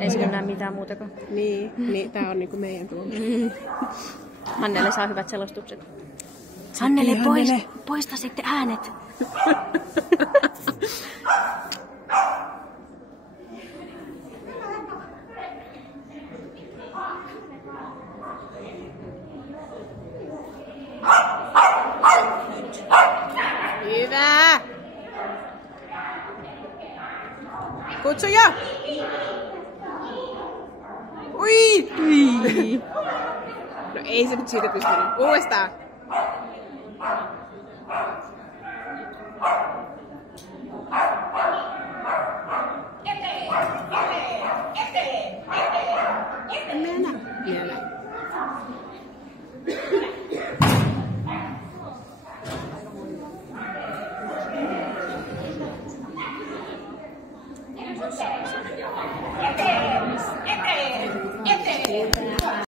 Ei se näe mitään muutakaan. Niin, tää on niinku meidän tuolla. Hannele saa hyvät selostukset. Hannele, poista sitten äänet. Hyvä! Kutsuja! Ui! No ei se nyt siitä pystynyt. Uudestaan! Minä.